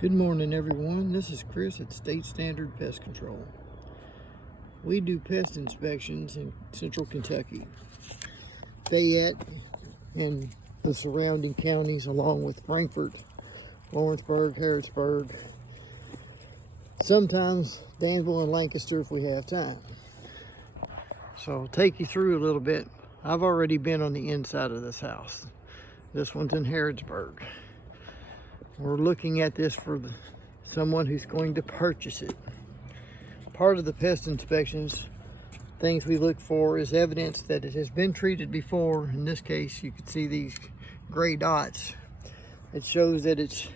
Good morning, everyone. This is Chris at State Standard Pest Control. We do pest inspections in central Kentucky, Fayette, and the surrounding counties, along with Frankfort, Lawrenceburg, Harrisburg, sometimes Danville and Lancaster if we have time. So I'll take you through a little bit. I've already been on the inside of this house. This one's in Harrisburg. We're looking at this for someone who's going to purchase it. Part of the pest inspections, things we look for is evidence that it has been treated before. In this case, you can see these gray dots. It shows that it's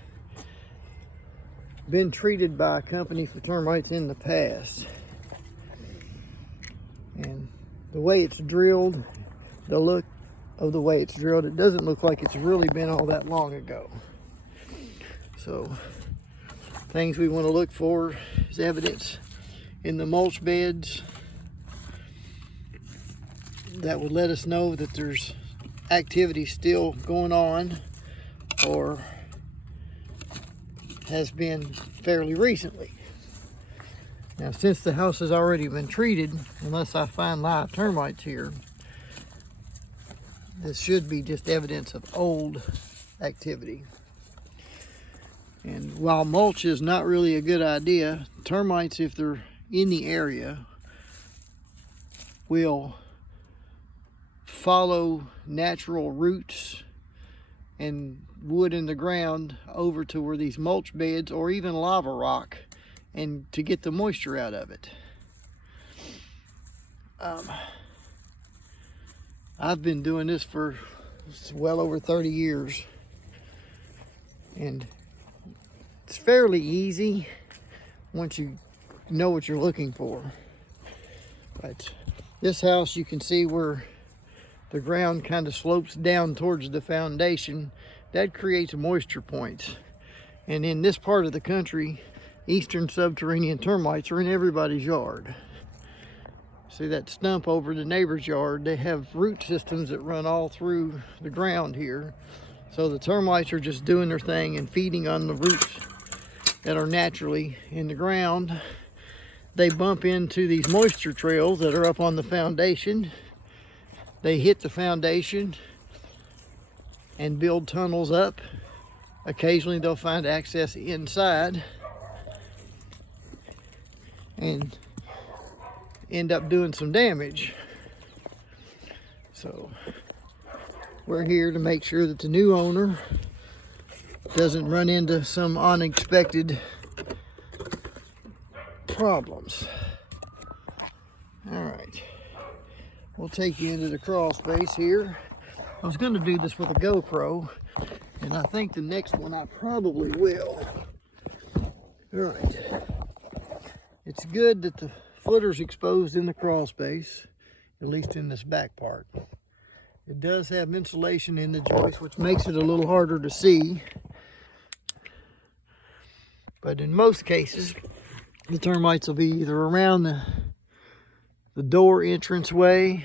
been treated by a company for termites in the past. And the way it's drilled, the look of the way it's drilled, it doesn't look like it's really been all that long ago. So, things we want to look for is evidence in the mulch beds that would let us know that there's activity still going on or has been fairly recently. Now, since the house has already been treated, unless I find live termites here, this should be just evidence of old activity. And while mulch is not really a good idea, termites, if they're in the area, will follow natural roots and wood in the ground over to where these mulch beds or even lava rock, and to get the moisture out of it. I've been doing this for well over 30 years, and it's fairly easy once you know what you're looking for. But this house, you can see where the ground kind of slopes down towards the foundation. That creates moisture points. And in this part of the country, eastern subterranean termites are in everybody's yard. See that stump over the neighbor's yard? They have root systems that run all through the ground here. So the termites are just doing their thing and feeding on the roots that are naturally in the ground. They bump into these moisture trails that are up on the foundation. They hit the foundation and build tunnels up. Occasionally they'll find access inside and end up doing some damage. So we're here to make sure that the new owner doesn't run into some unexpected problems. All right, we'll take you into the crawl space here. I was going to do this with a GoPro, and I think the next one I probably will. All right, it's good that the footer's exposed in the crawl space, at least in this back part. It does have insulation in the joist, which makes it a little harder to see. But in most cases, the termites will be either around the door entranceway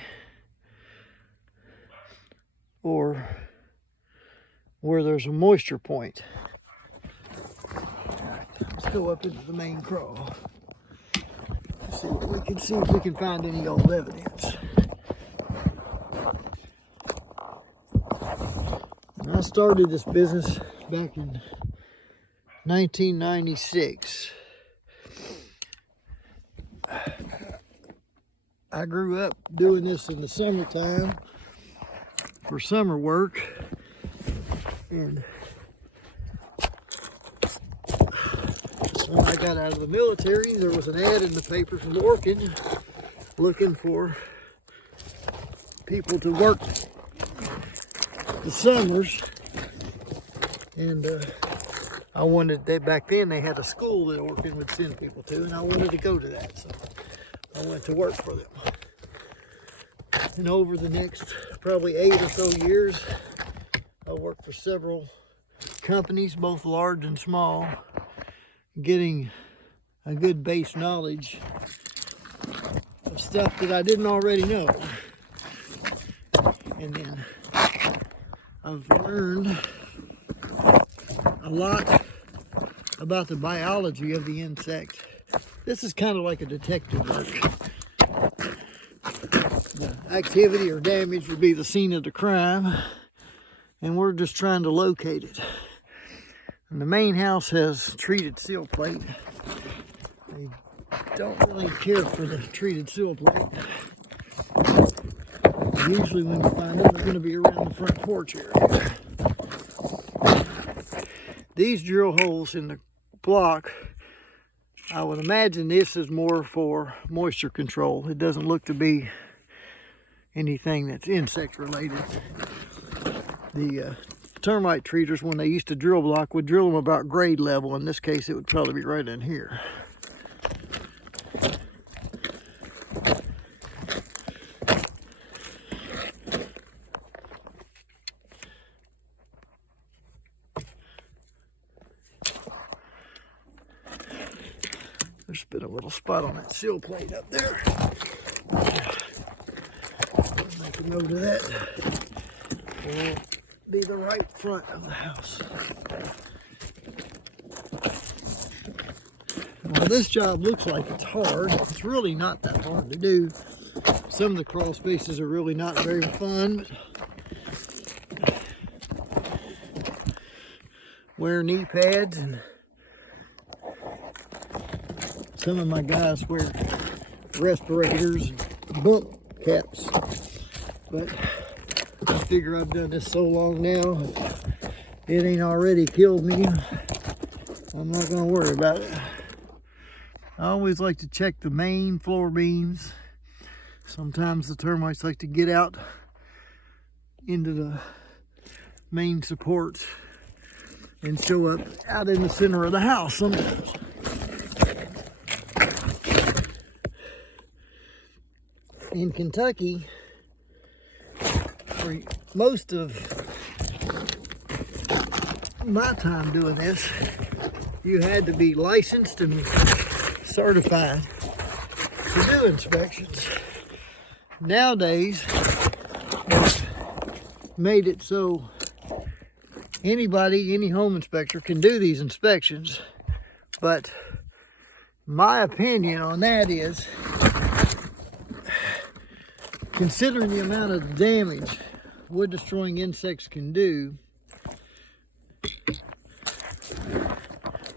or where there's a moisture point. Let's go up into the main crawl. See what we can see, if we can find any old evidence. I started this business back in 1996. I grew up doing this in the summertime for summer work, and when I got out of the military, there was an ad in the paper from Orkin looking for people to work the summers, and I wanted, back then they had a school that Orkin would send people to, and I wanted to go to that, so I went to work for them. And over the next probably 8 or so years, I worked for several companies, both large and small, getting a good base knowledge of stuff that I didn't already know. And then I've learned a lot about the biology of the insect. This is kind of like a detective work. The activity or damage would be the scene of the crime, and we're just trying to locate it. And the main house has treated sill plate. They don't really care for the treated sill plate. Usually when you find them, they're going to be around the front porch area. These drill holes in the block, I would imagine this is more for moisture control. It doesn't look to be anything that's insect related. The termite treaters, when they used to drill block, would drill them about grade level. In this case, it would probably be right in here. There's been a little spot on that sill plate up there. Make a note of that. It will be the right front of the house. Now this job looks like it's hard. It's really not that hard to do. Some of the crawl spaces are really not very fun. Wear knee pads, and some of my guys wear respirators and bump caps. But I figure I've done this so long now, if it ain't already killed me, I'm not going to worry about it. I always like to check the main floor beams. Sometimes the termites like to get out into the main supports and show up out in the center of the house sometimes. In Kentucky, for most of my time doing this, you had to be licensed and certified to do inspections. Nowadays, it's made it so anybody, any home inspector can do these inspections. But my opinion on that is, considering the amount of damage wood destroying insects can do,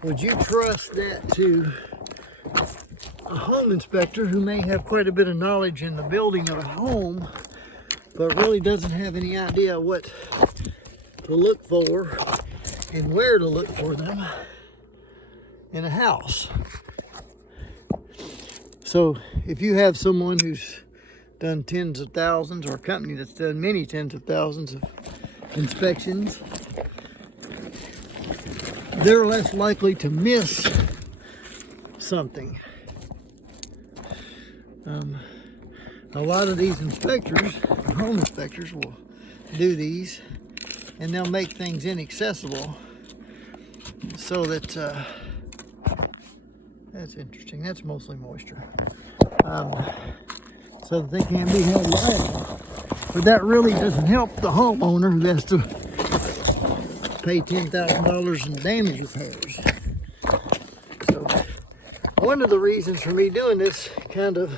would you trust that to a home inspector who may have quite a bit of knowledge in the building of a home, but really doesn't have any idea what to look for and where to look for them in a house? So if you have someone who's done tens of thousands, or a company that's done many tens of thousands of inspections, they're less likely to miss something. A lot of these inspectors, home inspectors, will do these and they'll make things inaccessible so that that's interesting. That's mostly moisture. So that they can be held liable. But that really doesn't help the homeowner who has to pay $10,000 in damage repairs. So one of the reasons for me doing this kind of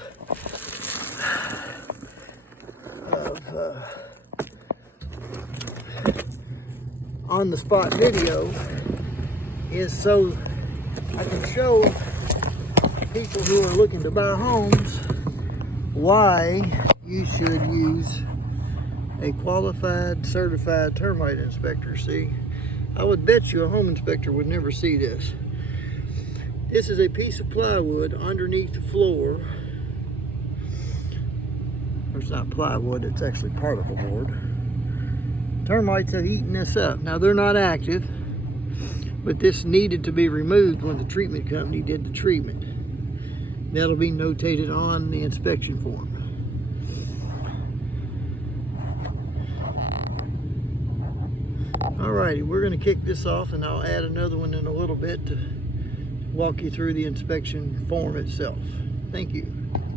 on-the-spot video is so I can show people who are looking to buy homes why you should use a qualified, certified termite inspector. See, I would bet you a home inspector would never see this. This is a piece of plywood underneath the floor. It's not plywood, it's actually particle board. Termites have eaten this up. Now they're not active, but this needed to be removed when the treatment company did the treatment. That'll be notated on the inspection form. Alrighty, we're going to kick this off and I'll add another one in a little bit to walk you through the inspection form itself. Thank you.